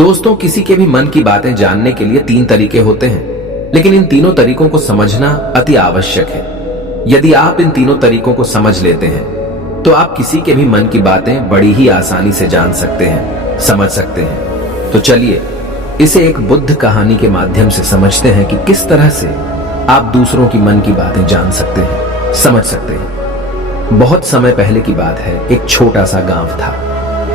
दोस्तों, किसी के भी मन की बातें जानने के लिए 3 तरीके होते हैं, लेकिन इन तीनों तरीकों को समझना अति आवश्यक है। यदि आप इन तीनों तरीकों को समझ लेते हैं तो आप किसी के भी मन की बातें बड़ी ही आसानी से जान सकते हैं, समझ सकते हैं। तो चलिए इसे एक बुद्ध कहानी के माध्यम से समझते हैं कि किस तरह से आप दूसरों की मन की बातें जान सकते हैं, समझ सकते हैं। बहुत समय पहले की बात है। एक छोटा सा गांव था।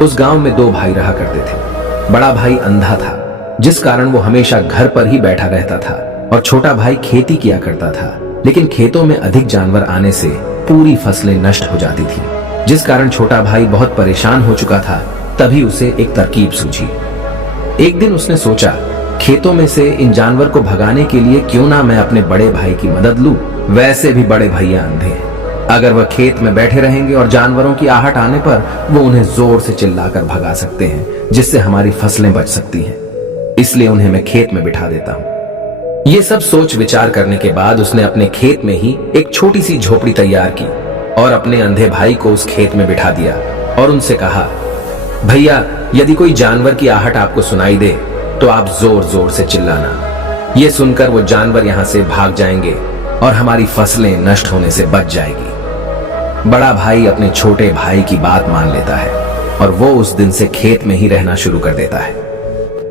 उस गांव में 2 भाई रहा करते थे। बड़ा भाई अंधा था, जिस कारण वो हमेशा घर पर ही बैठा रहता था, और छोटा भाई खेती किया करता था। लेकिन खेतों में अधिक जानवर आने से पूरी फसलें नष्ट हो जाती थी, जिस कारण छोटा भाई बहुत परेशान हो चुका था। तभी उसे एक तरकीब सूझी। एक दिन उसने सोचा, खेतों में से इन जानवर को भगाने के लिए क्यों ना मैं अपने बड़े भाई की मदद लूं। वैसे भी बड़े भैया अंधे हैं। अगर वह खेत में बैठे रहेंगे और जानवरों की आहट आने पर वो उन्हें जोर से चिल्लाकर भगा सकते हैं, जिससे हमारी फसलें बच सकती हैं। इसलिए उन्हें मैं खेत में बिठा देता हूं। ये सब सोच विचार करने के बाद उसने अपने खेत में ही एक छोटी सी झोपड़ी तैयार की और अपने अंधे भाई को उस खेत में बिठा दिया और उनसे कहा, भैया, यदि कोई जानवर की आहट आपको सुनाई दे तो आप जोर जोर से चिल्लाना। ये सुनकर वो जानवर यहां से भाग जाएंगे और हमारी फसलें नष्ट होने से बच जाएगी। बड़ा भाई अपने छोटे भाई की बात मान लेता है और वो उस दिन से खेत में ही रहना शुरू कर देता है।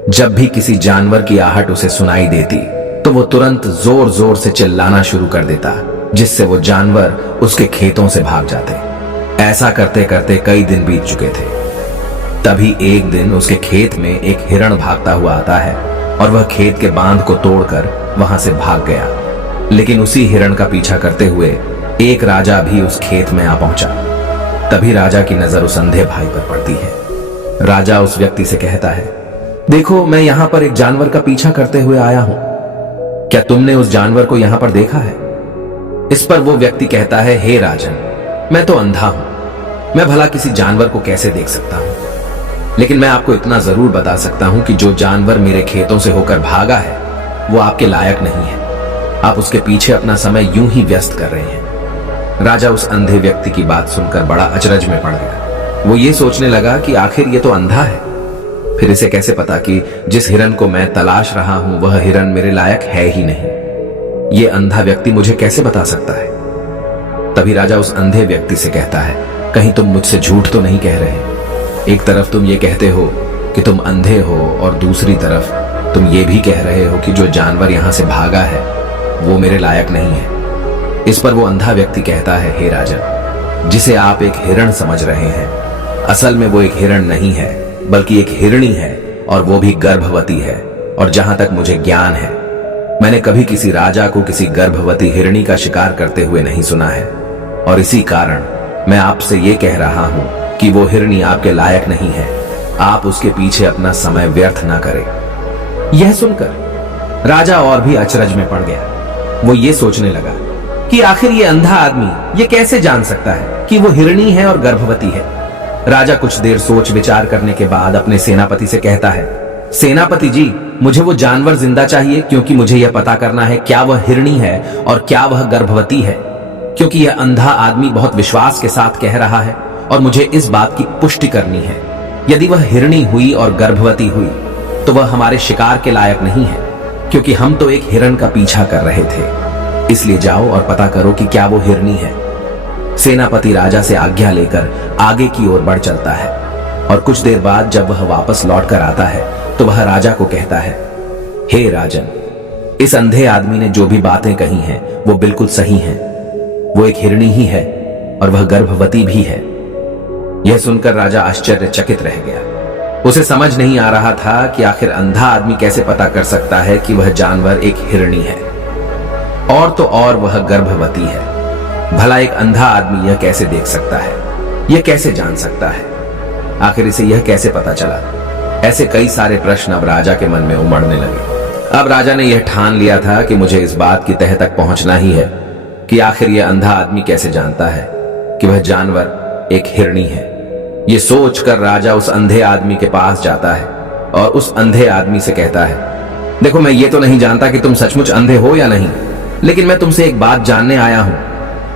जब भी किसी जानवर की आहट उसे सुनाई देती तो वो तुरंत जोर जोर से चिल्लाना शुरू कर देता, जिससे वो जानवर उसके खेतों से भाग जाते। ऐसा करते करते कई दिन बीत चुके थे। तभी एक दिन उसके खेत में एक हिरण भागता हुआ आता है और वह खेत के बांध को तोड़कर वहां से भाग गया। लेकिन उसी हिरण का पीछा करते हुए एक राजा भी उस खेत में आ पहुंचा। तभी राजा की नजर उस अंधे भाई पर पड़ती है। राजा उस व्यक्ति से कहता है, देखो, मैं यहां पर एक जानवर का पीछा करते हुए आया हूं। क्या तुमने उस जानवर को यहां पर देखा है? इस पर वो व्यक्ति कहता है, हे राजन, मैं तो अंधा हूं। मैं भला किसी जानवर को कैसे देख सकता हूं? लेकिन मैं आपको इतना जरूर बता सकता हूं कि जो जानवर मेरे खेतों से होकर भागा है वो आपके लायक नहीं है। आप उसके पीछे अपना समय यूं ही व्यस्त कर रहे हैं। राजा उस अंधे व्यक्ति की बात सुनकर बड़ा अचरज में पड़ गया। वो ये सोचने लगा कि आखिर ये तो अंधा है, फिर इसे कैसे पता कि जिस हिरन को मैं तलाश रहा हूं वह हिरन मेरे लायक है ही नहीं। ये अंधा व्यक्ति मुझे कैसे बता सकता है? तभी राजा उस अंधे व्यक्ति से कहता है, कहीं तुम मुझसे झूठ तो नहीं कह रहे? एक तरफ तुम ये कहते हो कि तुम अंधे हो और दूसरी तरफ तुम ये भी कह रहे हो कि जो जानवर यहां से भागा है वो मेरे लायक नहीं है। इस पर वो अंधा व्यक्ति कहता है, हे राजन, जिसे आप एक हिरण समझ रहे हैं, असल में वो एक हिरण नहीं है बल्कि एक हिरणी है, और वो भी गर्भवती है। और जहां तक मुझे ज्ञान है, मैंने कभी किसी राजा को किसी गर्भवती हिरणी का शिकार करते हुए नहीं सुना है। और इसी कारण मैं आपसे ये कह रहा हूं कि वो हिरणी आपके लायक नहीं है। आप उसके पीछे अपना समय व्यर्थ ना करें। यह सुनकर राजा और भी अचरज में पड़ गया। वो ये सोचने लगा कि आखिर ये अंधा आदमी ये कैसे जान सकता है कि वो हिरणी है और गर्भवती है। राजा कुछ देर सोच विचार करने के बाद अपने सेनापति से कहता है, सेनापति जी, मुझे वो जानवर जिंदा चाहिए, क्योंकि मुझे यह पता करना है क्या वह हिरणी है और क्या वह गर्भवती है। क्योंकि यह अंधा आदमी बहुत विश्वास के साथ कह रहा है और मुझे इस बात की पुष्टि करनी है। यदि वह हिरणी हुई और गर्भवती हुई तो वह हमारे शिकार के लायक नहीं है, क्योंकि हम तो एक हिरण का पीछा कर रहे थे। इसलिए जाओ और पता करो कि क्या वो हिरणी है। सेनापति राजा से आज्ञा लेकर आगे की ओर बढ़ चलता है और कुछ देर बाद जब वह वापस लौट कर आता है तो वह राजा को कहता है, हे राजन, इस अंधे आदमी ने जो भी बातें कही हैं वो बिल्कुल सही हैं। वो एक हिरणी ही है और वह गर्भवती भी है। यह सुनकर राजा आश्चर्यचकित रह गया। उसे समझ नहीं आ रहा था कि आखिर अंधा आदमी कैसे पता कर सकता है कि वह जानवर एक हिरणी है, और तो और वह गर्भवती है। भला एक अंधा आदमी यह कैसे देख सकता है? यह कैसे जान सकता है? आखिर इसे यह कैसे पता चला? ऐसे कई सारे प्रश्न अब राजा के मन में उमड़ने लगे। अब राजा ने यह ठान लिया था कि मुझे इस बात की तह तक पहुंचना ही है कि आखिर यह अंधा आदमी कैसे जानता है कि वह जानवर एक हिरणी है। यह सोचकर राजा उस अंधे आदमी के पास जाता है और उस अंधे आदमी से कहता है, देखो, मैं ये तो नहीं जानता कि तुम सचमुच अंधे हो या नहीं, लेकिन मैं तुमसे एक बात जानने आया हूं।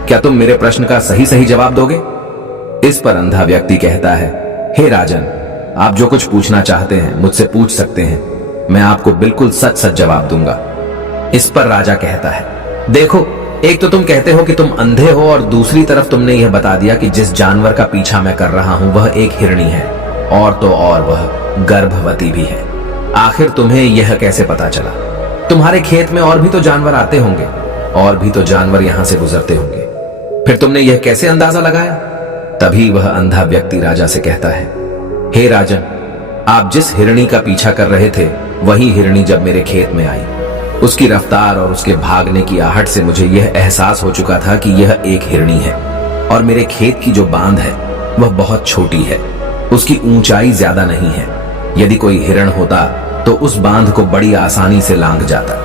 क्या तुम मेरे प्रश्न का सही सही जवाब दोगे? इस पर अंधा व्यक्ति कहता है, हे राजन, आप जो कुछ पूछना चाहते हैं मुझसे पूछ सकते हैं, मैं आपको बिल्कुल सच सच जवाब दूंगा। इस पर राजा कहता है, देखो, एक तो तुम कहते हो कि तुम अंधे हो और दूसरी तरफ तुमने यह बता दिया कि जिस जानवर का पीछा मैं कर रहा हूं वह एक हिरणी है, और तो और वह गर्भवती भी है। आखिर तुम्हें यह कैसे पता चला? तुम्हारे खेत में और भी तो जानवर आते होंगे, और भी तो जानवर यहां से गुजरते होंगे, फिर तुमने यह कैसे अंदाजा लगाया? तभी वह अंधा व्यक्ति राजा से कहता है, हे राजन, आप जिस हिरणी का पीछा कर रहे थे वही हिरणी जब मेरे खेत में आई, उसकी रफ्तार और उसके भागने की आहट से मुझे यह एहसास हो चुका था कि यह एक हिरणी है, और मेरे खेत की जो बांध है वह बहुत छोटी है, उसकी ऊंचाई ज्यादा नहीं है। यदि कोई हिरण होता तो उस बांध को बड़ी आसानी से लांघ जाता,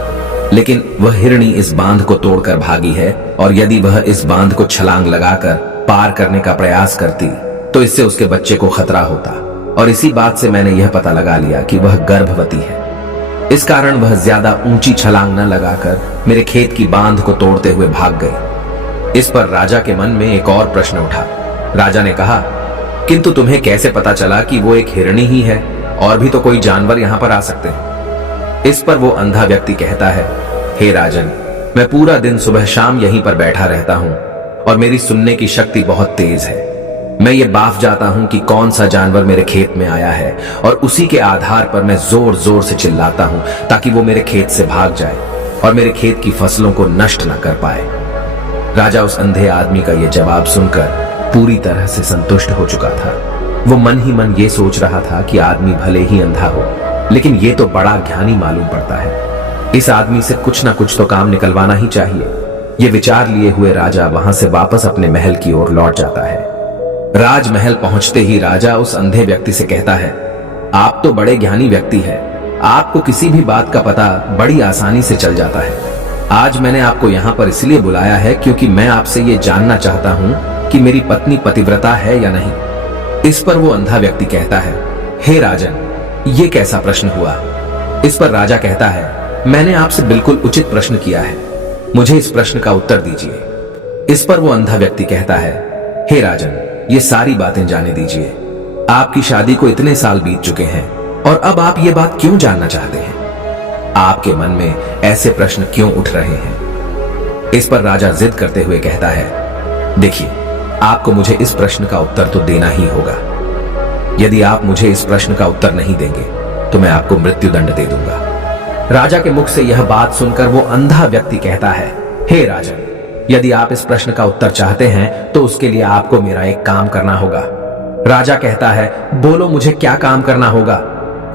लेकिन वह हिरणी इस बांध को तोड़कर भागी है, और यदि वह इस बांध को छलांग लगाकर पार करने का प्रयास करती तो इससे उसके बच्चे को खतरा होता, और इसी बात से मैंने यह पता लगा लिया कि वह गर्भवती है। इस कारण वह ज्यादा ऊंची छलांग न लगाकर मेरे खेत की बांध को तोड़ते हुए भाग गई। इस पर राजा के मन में एक और प्रश्न उठा। राजा ने कहा, किंतु तुम्हें कैसे पता चला कि वो एक हिरणी ही है, और भी तो कोई जानवर यहां पर आ सकते हैं? इस पर वो अंधा व्यक्ति कहता है, हे राजन, मैं पूरा दिन सुबह शाम यहीं पर बैठा रहता हूं, और मेरी सुनने की शक्ति बहुत तेज है। मैं ये बाफ जाता हूं कि कौन सा जानवर मेरे खेत में आया है, और उसी के आधार पर मैं जोर जोर से चिल्लाता हूं ताकि वो मेरे खेत से भाग जाए और मेरे खेत की फसलों को नष्ट न कर पाए। राजा उस अंधे आदमी का यह जवाब सुनकर पूरी तरह से संतुष्ट हो चुका था। वो मन ही मन ये सोच रहा था कि आदमी भले ही अंधा हो, लेकिन ये तो बड़ा ज्ञानी मालूम पड़ता है। इस आदमी से कुछ ना कुछ तो काम निकलवाना ही चाहिए। ये विचार लिए हुए राजा वहां से वापस अपने महल की ओर लौट जाता है। राजमहल पहुंचते ही राजा उस अंधे व्यक्ति से कहता है, आप तो बड़े ज्ञानी व्यक्ति हैं, आपको किसी भी बात का पता बड़ी आसानी से चल जाता है। आज मैंने आपको यहाँ पर इसलिए बुलाया है क्योंकि मैं आपसे ये जानना चाहता हूँ कि मेरी पत्नी पतिव्रता है या नहीं। इस पर वो अंधा व्यक्ति कहता है, हे राजन, ये कैसा प्रश्न हुआ? इस पर राजा कहता है, मैंने आपसे बिल्कुल उचित प्रश्न किया है, मुझे इस प्रश्न का उत्तर दीजिए। इस पर वो अंधा व्यक्ति कहता है, हे राजन, ये सारी बातें जाने दीजिए। आपकी शादी को इतने साल बीत चुके हैं, और अब आप ये बात क्यों जानना चाहते हैं? आपके मन में ऐसे प्रश्न क्यों उठ रहे हैं? इस पर राजा जिद करते हुए कहता है, देखिए, आपको मुझे इस प्रश्न का उत्तर तो देना ही होगा। यदि आप मुझे इस प्रश्न का उत्तर नहीं देंगे तो मैं आपको मृत्युदंड दे दूंगा। राजा के मुख से यह बात सुनकर वो अंधा व्यक्ति कहता है, हे राजन, यदि आप इस प्रश्न का उत्तर चाहते हैं तो उसके लिए आपको मेरा एक काम करना होगा। राजा कहता है, बोलो, मुझे क्या काम करना होगा?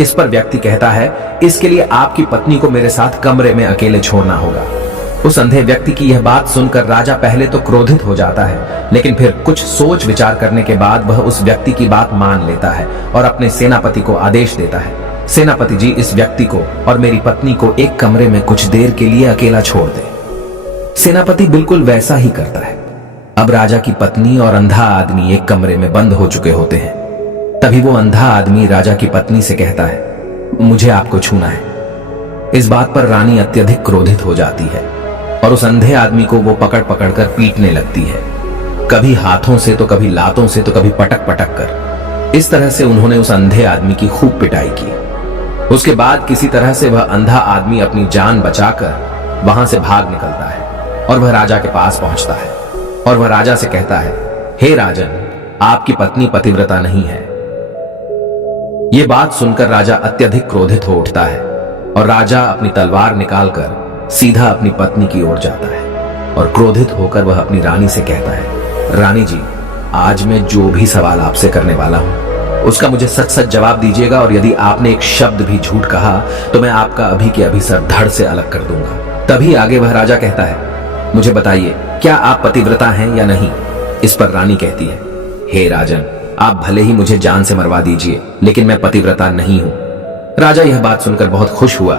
इस पर व्यक्ति कहता है, इसके लिए आपकी पत्नी को मेरे साथ कमरे में अकेले छोड़ना होगा। उस अंधे व्यक्ति की यह बात सुनकर राजा पहले तो क्रोधित हो जाता है, लेकिन फिर कुछ सोच विचार करने के बाद वह उस व्यक्ति की बात मान लेता है और अपने सेनापति को आदेश देता है, सेनापति जी, इस व्यक्ति को और मेरी पत्नी को एक कमरे में कुछ देर के लिए अकेला छोड़ दे। सेनापति बिल्कुल वैसा ही करता है। अब राजा की पत्नी और अंधा आदमी एक कमरे में बंद हो चुके होते हैं। तभी वो अंधा आदमी राजा की पत्नी से कहता है, मुझे आपको छूना है। इस बात पर रानी अत्यधिक क्रोधित हो जाती है और उस अंधे आदमी को वो पकड़ पकड़ कर पीटने लगती है, कभी हाथों से तो कभी लातों से तो कभी पटक पटक कर। इस तरह से उन्होंने उस अंधे आदमी की खूब पिटाई की। उसके बाद किसी तरह से वह अंधा आदमी अपनी जान बचाकर वहां से भाग निकलता है और वह राजा के पास पहुंचता है और वह राजा से कहता है, हे राजन, आपकी पत्नी पतिव्रता नहीं है। यह बात सुनकर राजा अत्यधिक क्रोधित हो उठता है और राजा अपनी तलवार निकालकर सीधा अपनी पत्नी की ओर जाता है और क्रोधित होकर वह अपनी रानी से कहता है, रानी जी, आज मैं जो भी सवाल आपसे करने वाला हूं उसका मुझे सच सच जवाब दीजिएगा, और यदि आपने एक शब्द भी झूठ कहा तो मैं आपका अभी के अभी सर धड़ से अलग कर दूंगा। तभी आगे वह राजा कहता है, मुझे बताइए, क्या आप पतिव्रता हैं या नहीं? इस पर रानी कहती है, हे राजन, आप भले ही मुझे जान से मरवा दीजिए, लेकिन मैं पतिव्रता नहीं हूं। राजा यह बात सुनकर बहुत खुश हुआ,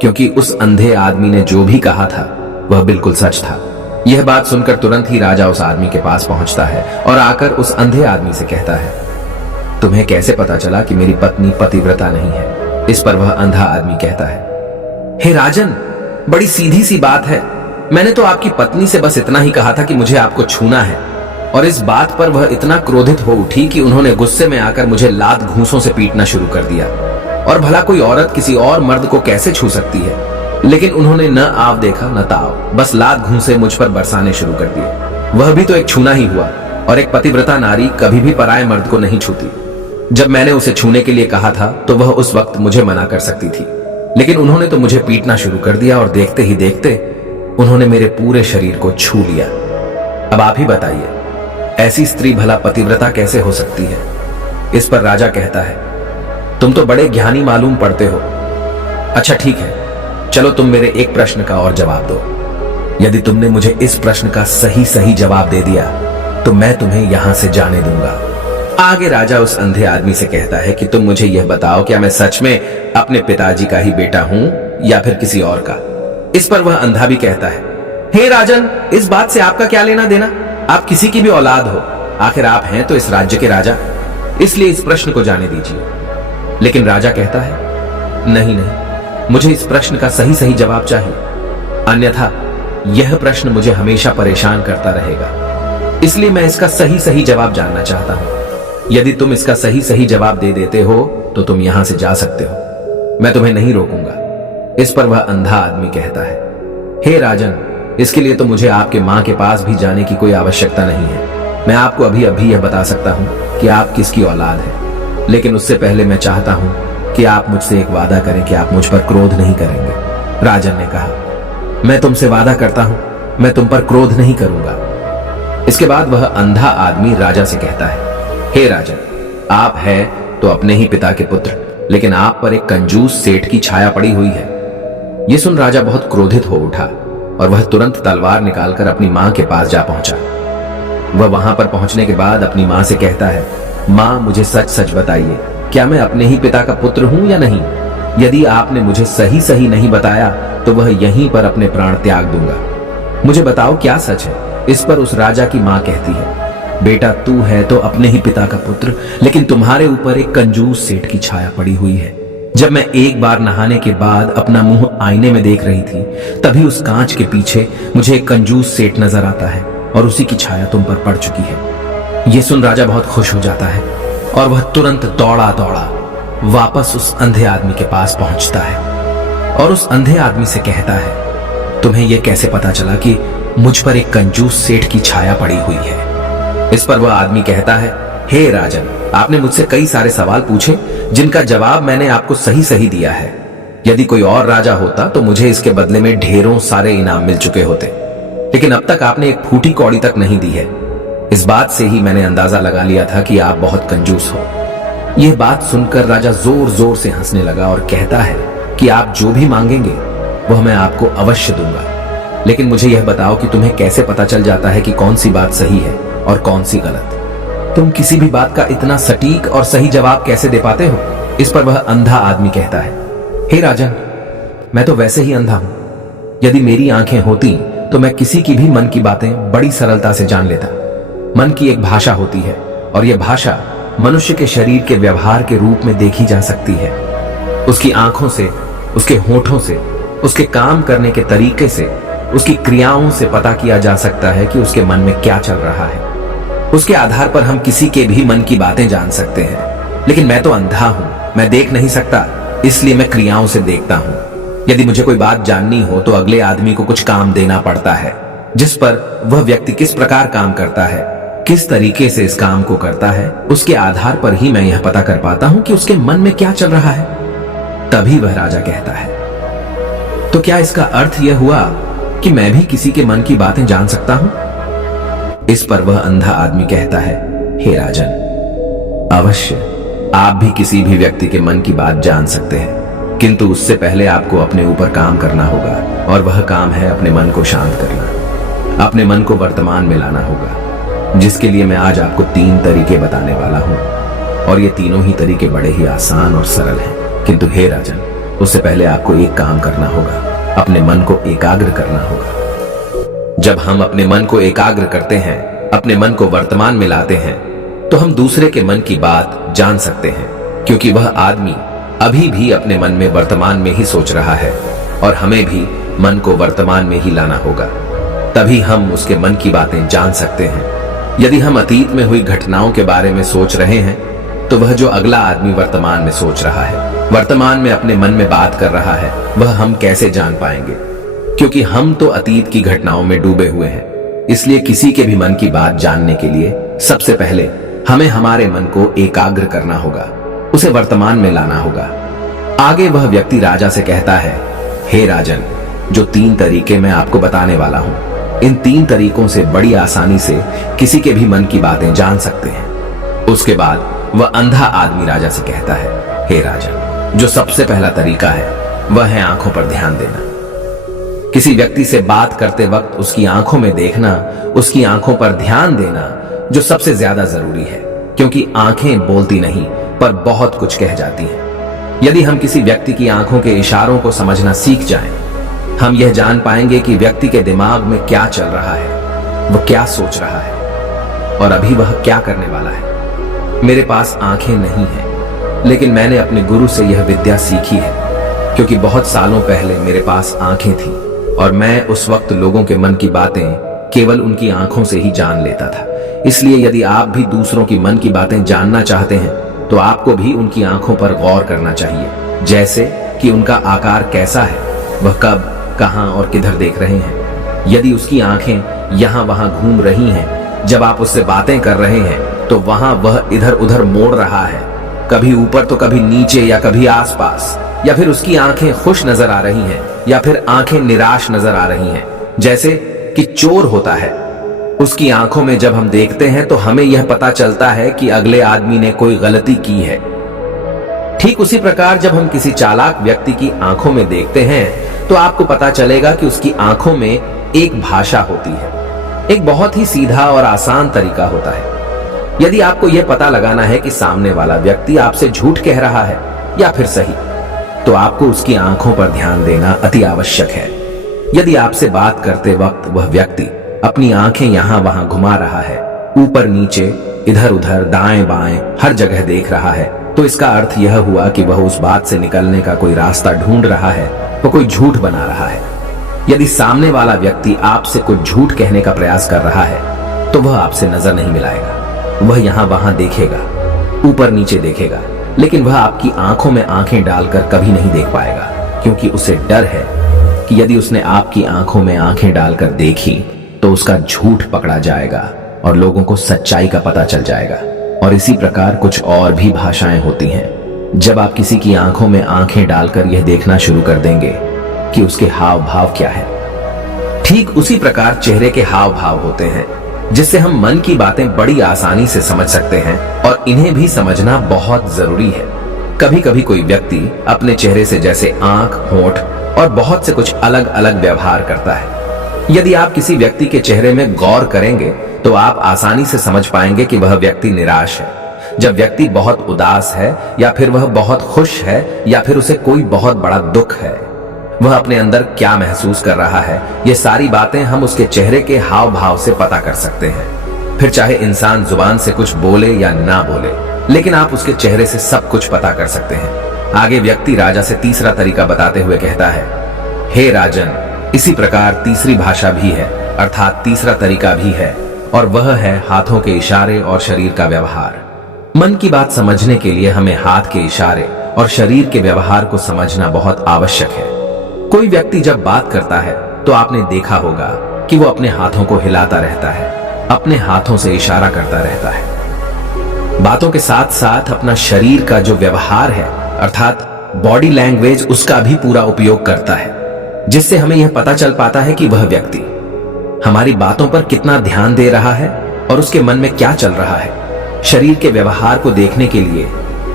क्योंकि उस अंधे आदमी ने जो भी कहा था वह बिल्कुल सच था। यह बात सुनकर तुरंत ही राजा उस आदमी के पास पहुंचता है और आकर उस अंधे आदमी से कहता है, तुम्हें कैसे पता चला कि मेरी पत्नी पतिव्रता नहीं है? इस पर वह अंधा आदमी कहता है, हे राजन, बड़ी सीधी सी बात है, मैंने तो आपकी पत्नी से बस इतना ही कहा था कि मुझे आपको छूना है, और इस बात पर वह इतना क्रोधित हो उठी कि उन्होंने गुस्से में आकर मुझे लात घूंसों से पीटना शुरू कर दिया। और भला कोई औरत किसी और मर्द को कैसे छू सकती है, लेकिन उन्होंने न आव देखा न ताव, बस लात घूंसे मुझ पर बरसाने शुरू कर दिए। वह भी तो एक छूना ही हुआ, और एक पतिव्रता नारी कभी भी पराये मर्द को नहीं छूती। जब मैंने उसे छूने के लिए कहा था तो वह उस वक्त मुझे मना कर सकती थी, लेकिन उन्होंने तो मुझे पीटना शुरू कर दिया और देखते ही देखते उन्होंने मेरे पूरे शरीर को छू लिया। अब आप ही बताइए, ऐसी स्त्री भला पतिव्रता कैसे हो सकती है? इस पर राजा कहता है, तुम तो बड़े ज्ञानी मालूम पड़ते हो। अच्छा ठीक है, चलो तुम मेरे एक प्रश्न का और जवाब दो। यदि तुमने मुझे इस प्रश्न का सही सही जवाब दे दिया तो मैं तुम्हें यहां से जाने दूंगा। आगे राजा उस अंधे आदमी से कहता है कि तुम मुझे यह बताओ, क्या मैं सच में अपने पिताजी का ही बेटा हूं या फिर किसी और का? इस पर वह अंधा भी कहता है, हे राजन, इस बात से आपका क्या लेना देना? आप किसी की भी औलाद हो, आखिर आप हैं तो इस राज्य के राजा, इसलिए इस प्रश्न को जाने दीजिए। लेकिन राजा कहता है, नहीं नहीं, मुझे इस प्रश्न का सही सही जवाब चाहिए, अन्यथा यह प्रश्न मुझे हमेशा परेशान करता रहेगा। इसलिए मैं इसका सही सही जवाब जानना चाहता हूं। यदि तुम इसका सही सही जवाब दे देते हो तो तुम यहां से जा सकते हो, मैं तुम्हें नहीं रोकूंगा। इस पर वह अंधा आदमी कहता है, हे राजन, इसके लिए तो मुझे आपके मां के पास भी जाने की कोई आवश्यकता नहीं है। मैं आपको अभी अभी यह बता सकता हूं कि आप किसकी औलाद है, लेकिन उससे पहले मैं चाहता हूं कि आप मुझसे एक वादा करें कि आप मुझ पर क्रोध नहीं करेंगे। राजन ने कहा, मैं तुमसे वादा करता हूं, मैं तुम पर क्रोध नहीं करूंगा। इसके बाद वह अंधा आदमी राजा से कहता है, हे राजन, आप है तो अपने ही पिता के पुत्र, लेकिन आप पर एक कंजूस सेठ की छाया पड़ी हुई है। यह सुन राजा बहुत क्रोधित हो उठा और वह तुरंत तलवार निकालकर अपनी मां के पास जा पहुंचा। वह वहां पर पहुंचने के बाद अपनी मां से कहता है, मां, मुझे सच सच बताइए, क्या मैं अपने ही पिता का पुत्र हूं या नहीं? यदि आपने मुझे सही सही नहीं बताया तो वह यहीं पर अपने प्राण त्याग दूंगा। मुझे बताओ क्या सच है? इस पर उस राजा की मां कहती है, बेटा, तू है तो अपने ही पिता का पुत्र, लेकिन तुम्हारे ऊपर एक कंजूस सेठ की छाया पड़ी हुई है। जब मैं एक बार नहाने के बाद अपना मुंह आईने में देख रही थी, तभी उस कांच के पीछे मुझे एक कंजूस सेठ नजर आता है और उसी की छाया तुम पर पड़ चुकी है। ये सुन राजा बहुत खुश हो जाता है और वह तुरंत दौड़ा दौड़ा वापस उस अंधे आदमी के पास पहुंचता है और उस अंधे आदमी से कहता है, तुम्हें यह कैसे पता चला कि मुझ पर एक कंजूस सेठ की छाया पड़ी हुई है? इस पर वह आदमी कहता है, हे राजन, आपने मुझसे कई सारे सवाल पूछे जिनका जवाब मैंने आपको सही सही दिया है। यदि कोई और राजा होता तो मुझे इसके बदले में ढेरों सारे इनाम मिल चुके होते, लेकिन अब तक आपने एक फूटी कौड़ी तक नहीं दी है। इस बात से ही मैंने अंदाजा लगा लिया था कि आप बहुत कंजूस हो। यह बात सुनकर राजा जोर जोर से हंसने लगा और कहता है कि आप जो भी मांगेंगे वह मैं आपको अवश्य दूंगा, लेकिन मुझे यह बताओ कि तुम्हें कैसे पता चल जाता है कि कौन सी बात सही है और कौन सी गलत? तुम किसी भी बात का इतना सटीक और सही जवाब कैसे दे पाते हो? इस पर वह अंधा आदमी कहता है, हे राजन, मैं तो वैसे ही अंधा हूं। यदि मेरी आंखें होती तो मैं किसी की भी मन की बातें बड़ी सरलता से जान लेता। मन की एक भाषा होती है और यह भाषा मनुष्य के शरीर के व्यवहार के रूप में देखी जा सकती है। उसकी आंखों से, उसके होठों से, उसके काम करने के तरीके से, उसकी क्रियाओं से पता किया जा सकता है कि उसके मन में क्या चल रहा है। उसके आधार पर हम किसी के भी मन की बातें जान सकते हैं। लेकिन मैं तो अंधा हूं, मैं देख नहीं सकता, इसलिए मैं क्रियाओं से देखता हूं। यदि मुझे कोई बात जाननी हो तो अगले आदमी को कुछ काम देना पड़ता है, जिस पर वह व्यक्ति किस प्रकार काम करता है, किस तरीके से इस काम को करता है, उसके आधार पर ही मैं यह पता कर पाता हूं कि उसके मन में क्या चल रहा है। तभी वह राजा कहता है, तो क्या इसका अर्थ यह हुआ कि मैं भी किसी के मन की बातें जान सकता हूं? इस पर वह अंधा आदमी कहता है, हे राजन, अवश्य आप भी किसी भी व्यक्ति के मन की बात जान सकते हैं, किंतु उससे पहले आपको अपने ऊपर काम करना होगा, और वह काम है अपने मन को शांत करना, अपने मन को वर्तमान में लाना होगा, जिसके लिए मैं आज आपको 3 तरीके बताने वाला हूं। और ये तीनों ही तरीके बड़े ही आसान और सरल हैं, किंतु हे राजन, उससे पहले आपको एक काम करना होगा, अपने मन को एकाग्र करना होगा। जब हम अपने मन को एकाग्र करते हैं, अपने मन को वर्तमान में लाते हैं, तो हम दूसरे के मन की बात जान सकते हैं, क्योंकि वह आदमी अभी भी अपने मन में वर्तमान में ही सोच रहा है, और हमें भी मन को वर्तमान में ही लाना होगा। तभी हम उसके मन की बातें जान सकते हैं। यदि हम अतीत में हुई घटनाओं के बारे में सोच रहे हैं तो वह जो अगला आदमी वर्तमान में सोच रहा है, वर्तमान में अपने मन में बात कर रहा है, वह हम कैसे जान पाएंगे? क्योंकि हम तो अतीत की घटनाओं में डूबे हुए हैं। इसलिए किसी के भी मन की बात जानने के लिए सबसे पहले हमें हमारे मन को एकाग्र करना होगा, उसे वर्तमान में लाना होगा। आगे वह व्यक्ति राजा से कहता है, हे राजन, जो 3 तरीके मैं आपको बताने वाला हूं, इन 3 तरीकों से बड़ी आसानी से किसी के भी मन की बातें जान सकते हैं। उसके बाद वह अंधा आदमी राजा से कहता है, हे राजन, जो सबसे पहला तरीका है वह है आंखों पर ध्यान देना। किसी व्यक्ति से बात करते वक्त उसकी आंखों में देखना, उसकी आंखों पर ध्यान देना जो सबसे ज्यादा जरूरी है, क्योंकि आंखें बोलती नहीं पर बहुत कुछ कह जाती हैं। यदि हम किसी व्यक्ति की आंखों के इशारों को समझना सीख जाएं, हम यह जान पाएंगे कि व्यक्ति के दिमाग में क्या चल रहा है, वह क्या सोच रहा है और अभी वह क्या करने वाला है। मेरे पास आंखें नहीं हैं, लेकिन मैंने अपने गुरु से यह विद्या सीखी है, क्योंकि बहुत सालों पहले मेरे पास आंखें थीं और मैं उस वक्त लोगों के मन की बातें केवल उनकी आंखों से ही जान लेता था। इसलिए यदि आप भी दूसरों की मन की बातें जानना चाहते हैं तो आपको भी उनकी आंखों पर गौर करना चाहिए, जैसे कि उनका आकार कैसा है, वह कब, कहां और किधर देख रहे हैं। यदि उसकी आंखें यहां वहां घूम रही हैं, जब आप उससे बातें कर रहे हैं तो वहां वह इधर उधर मोड़ रहा है, कभी ऊपर तो कभी नीचे या कभी आसपास, या फिर उसकी आंखें खुश नजर आ रही हैं या फिर आंखें निराश नजर आ रही हैं, जैसे कि चोर होता है। उसकी आंखों में जब हम देखते हैं तो हमें यह पता चलता है कि अगले आदमी ने कोई गलती की है। ठीक उसी प्रकार जब हम किसी चालाक व्यक्ति की आंखों में देखते हैं तो आपको पता चलेगा कि उसकी आंखों में एक भाषा होती है, एक बहुत ही सीधा और आसान तरीका होता है। यदि आपको यह पता लगाना है कि सामने वाला व्यक्ति आपसे झूठ कह रहा है या फिर सही, तो आपको उसकी आंखों पर ध्यान देना अति आवश्यक है। यदि आपसे बात करते वक्त वह व्यक्ति अपनी आंखें यहां वहां घुमा रहा है, ऊपर नीचे, इधर उधर, दाएं बाएं, हर जगह देख रहा है, तो इसका अर्थ यह हुआ कि वह उस बात से निकलने का कोई रास्ता ढूंढ रहा है, वह कोई झूठ बना रहा है। यदि सामने वाला व्यक्ति आपसे कुछ झूठ कहने का प्रयास कर रहा है तो वह आपसे नजर नहीं मिलाएगा। वह यहां वहां देखेगा, ऊपर नीचे देखेगा, लेकिन वह आपकी आंखों में आंखें डालकर कभी नहीं देख पाएगा, क्योंकि उसे डर है कि यदि उसने आपकी आंखों में आंखें डालकर देखी तो उसका झूठ पकड़ा जाएगा और लोगों को सच्चाई का पता चल जाएगा। और इसी प्रकार कुछ और भी भाषाएं होती हैं। जब आप किसी की आंखों में आंखें डालकर यह देखना शुरू कर देंगे कि उसके हाव भाव क्या है, ठीक उसी प्रकार चेहरे के हाव भाव होते हैं, जिससे हम मन की बातें बड़ी आसानी से समझ सकते हैं और इन्हें भी समझना बहुत जरूरी है। कभी कभी कोई व्यक्ति अपने चेहरे से जैसे आंख, होंठ और बहुत से कुछ अलग अलग व्यवहार करता है। यदि आप किसी व्यक्ति के चेहरे में गौर करेंगे तो आप आसानी से समझ पाएंगे कि वह व्यक्ति निराश है, जब व्यक्ति बहुत उदास है, या फिर वह बहुत खुश है, या फिर उसे कोई बहुत बड़ा दुख है। वह अपने अंदर क्या महसूस कर रहा है, ये सारी बातें हम उसके चेहरे के हाव भाव से पता कर सकते हैं। फिर चाहे इंसान जुबान से कुछ बोले या ना बोले, लेकिन आप उसके चेहरे से सब कुछ पता कर सकते हैं। आगे व्यक्ति राजा से तीसरा तरीका बताते हुए कहता है, हे राजन, इसी प्रकार तीसरी भाषा भी है, अर्थात तीसरा तरीका भी है, और वह है हाथों के इशारे और शरीर का व्यवहार। मन की बात समझने के लिए हमें हाथ के इशारे और शरीर के व्यवहार को समझना बहुत आवश्यक है। कोई व्यक्ति जब बात करता है तो आपने देखा होगा कि वो अपने हाथों को हिलाता रहता है, अपने हाथों से इशारा करता रहता है। बातों के साथ साथ अपना शरीर का जो व्यवहार है, अर्थात बॉडी लैंग्वेज, उसका भी पूरा उपयोग करता है, जिससे हमें यह पता चल पाता है कि वह व्यक्ति हमारी बातों पर कितना ध्यान दे रहा है और उसके मन में क्या चल रहा है। शरीर के व्यवहार को देखने के लिए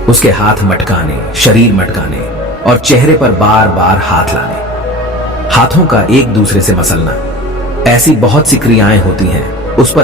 उसके हाथ मटकाने, शरीर मटकाने और चेहरे पर बार बार हाथ लाने, हाथों का एक दूसरे से मसलना, ऐसी बहुत सी क्रियाएं होती हैं। उस पर